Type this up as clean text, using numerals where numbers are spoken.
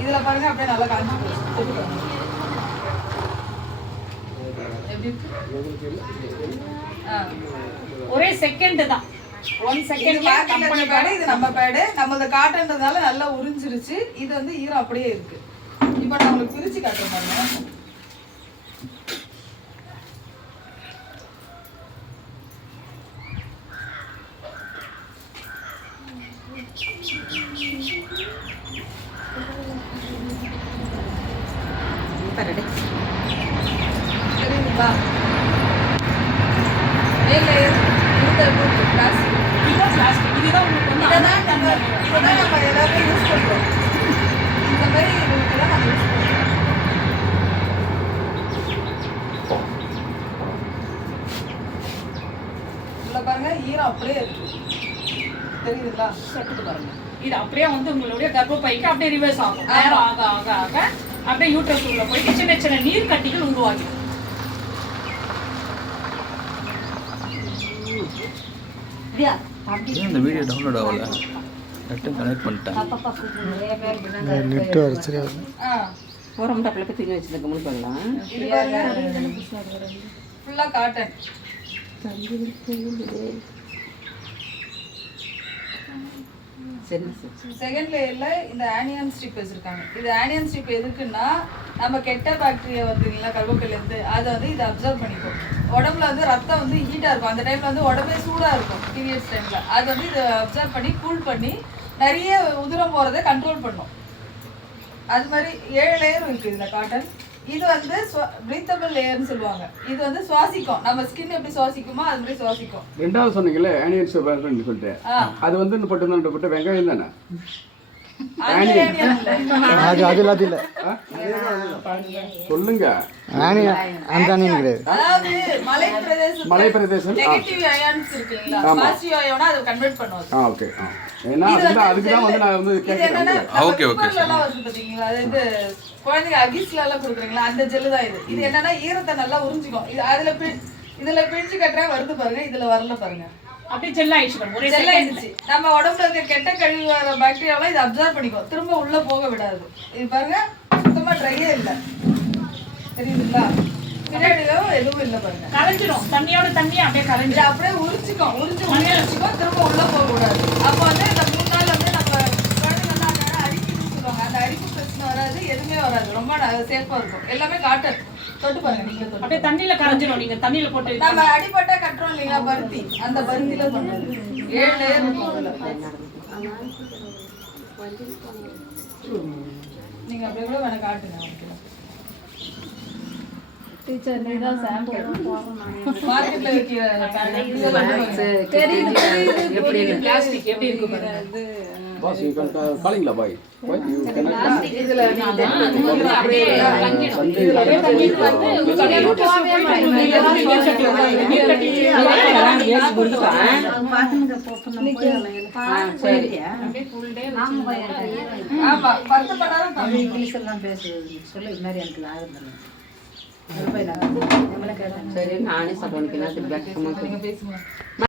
இதுல பாருங்க அப்படியே நல்லா காஞ்சி ஒரே செகண்ட் தான் 1 செகண்ட் கம்பெனி பேடு இது நம்ம பேடு நம்ம காட்டன்றதால நல்லா உறிஞ்சிருச்சு இது வந்து ஈரம் அப்படியே இருக்கு இப்போ நான் உங்களுக்கு பிரிச்சு காட்டுறேன் பாருங்க தெரியுதுங்களா மேலே இதுதான் நம்ம எல்லாருமே யூஸ் பண்றோம் இந்த மாதிரி இதுதான் நம்ம யூஸ் பண்றோம் உள்ள பாருங்க ஈரம் அப்படியே இருக்கு தெரியுதுங்களா சட்டுக்கு பாருங்க இது அப்படியே வந்து உங்களுடைய கர்ப்பப்பைக்கு அப்படியே ரிவர்ஸ் ஆகும் நேரம் ஆக ஆக ஆக அப்படியே யூட்ரஸ் உள்ள போயிட்டு சின்ன சின்ன நீர் கட்டிகள் உருவாகும் இந்த வீடியோ டவுன்லோட் ஆகல நெட் கனெக்ட் பண்ணிட்டேன் நெட் வரச்சரியா போறோம் டப்ல போய் தூக்கி வச்சிருக்க கம்மி பண்ணலாம் இது பாருங்க ஃபுல்லா காட்டன் செகண்ட் லேயர்ல இந்த ஆனியன் ஸ்ட்ரிப் வச்சிருக்காங்க இது ஆனியன் ஸ்ட்ரிப் எதுக்குன்னா நம்ம கெட்ட பாக்டீரியா வருதுங்களா கர்ப்பப்பையில இருந்து அதை வந்து இதை அப்சர்வ் பண்ணிக்கும் உடம்புல வந்து ரத்தம் வந்து ஹீட்டா இருக்கும் அந்த டைம்ல வந்து உடம்பே சூடா இருக்கும் பீரியட்ஸ் டைம்ல அது வந்து இதை அப்சர்வ் பண்ணி கூல் பண்ணி நிறைய உதிரம் போறதை கண்ட்ரோல் பண்ணும் அது மாதிரி 7 லேயர் இருக்கு இதுல காட்டன் இது வந்து பிரீத்தபிள் லேயர்னு சொல்லுவாங்க இது வந்து சுவாசிக்கும் நம்ம ஸ்கின் எப்படி சுவாசிக்குமோ அது மாதிரி சுவாசிக்கும் ரெண்டாவது சொன்னீங்கல்ல ஆனியன் சூப்பர்னு சொல்லிட்டு அது வந்து இந்த போட்டு வெங்காயம் தானே சொல்லுங்க மலை பிரதேசம் நெகட்டிவ் அயான்ஸ் இருக்குங்களா பாசிட்டிவ் அயானா அது கன்வெர்ட் பண்ணுவாங்க ஓகே ஏன்னா அதுக்கு தான் வந்து நான் வந்து கேக்குறேன் ஓகே ஓகே எல்லாம் வந்து பாத்தீங்களா அது குழந்தைங்க அகிஸ்ல எல்லாம் கொடுக்குறீங்களா அந்த ஜெல்லு தான் இது இது என்னன்னா ஈரத்தை நல்லா உறிஞ்சிக்கும் இது இதுல பிரிச்சு கட்டுறேன் வருது பாருங்க இதுல வரல பாருங்க அப்படியே ஜெல் ஆயிடுச்சு ஒரே ஜெல் ஆயிடுச்சு நம்ம உடம்புல இருக்க கெட்ட கழிவு வர பாக்டீரியாவெல்லாம் இது அப்சர்வ் பண்ணிக்கும் திரும்ப உள்ள போக விடாது இது பாருங்க சுத்தமா ட்ரையே இல்லை தெரியுதுங்களா பின்னாடியும் எதுவும் இல்லை பாருங்க கரைஞ்சிடும் தண்ணியோட தண்ணியை அப்படியே கரைஞ்சி அப்படியே உரிச்சுக்கும் திரும்ப உள்ள போக விடாது அப்போ வந்து இந்த 3 நாள் வந்து நம்ம குழந்தைங்க அரிக்குன்னு சொல்லுவாங்க அந்த அரிப்பு பிரச்சனை வராது எதுவுமே வராது ரொம்ப சேஃபா இருக்கும் எல்லாமே காட்டன் தொட்டு பாருங்க நீங்க அப்படியே தண்ணியில கரைஞ்சிடும் நீங்க தண்ணியில போட்டு நம்ம அடிபட்டா கட்டுறோம் இல்லையா பருத்தி அந்த பருத்தில பண்ணது 7 லேயர் இருக்கும் அதுல நீங்க அப்படியே கூட வேணா காட்டுங்க டீச்சர் நீ தான் சாம்பிள் மார்க்கெட்ல விக்கிற தெரியுது எப்படி பிளாஸ்டிக் எப்படி இருக்கு பாருங்க பாஸ் யூ கேன் காலிங்ல bye bye you can plastic இதுல அப்படியே தங்கிடும் இதுல வந்து உங்க யூட்ரஸ் ஆமா 10 மணி நேரம் இங்கிலீஷ் எல்லாம் பேசுறது சொல்லி இது மாதிரி எனக்கு ஆகுது சரி நானே சொல்றேன் நீங்க பேசுங்க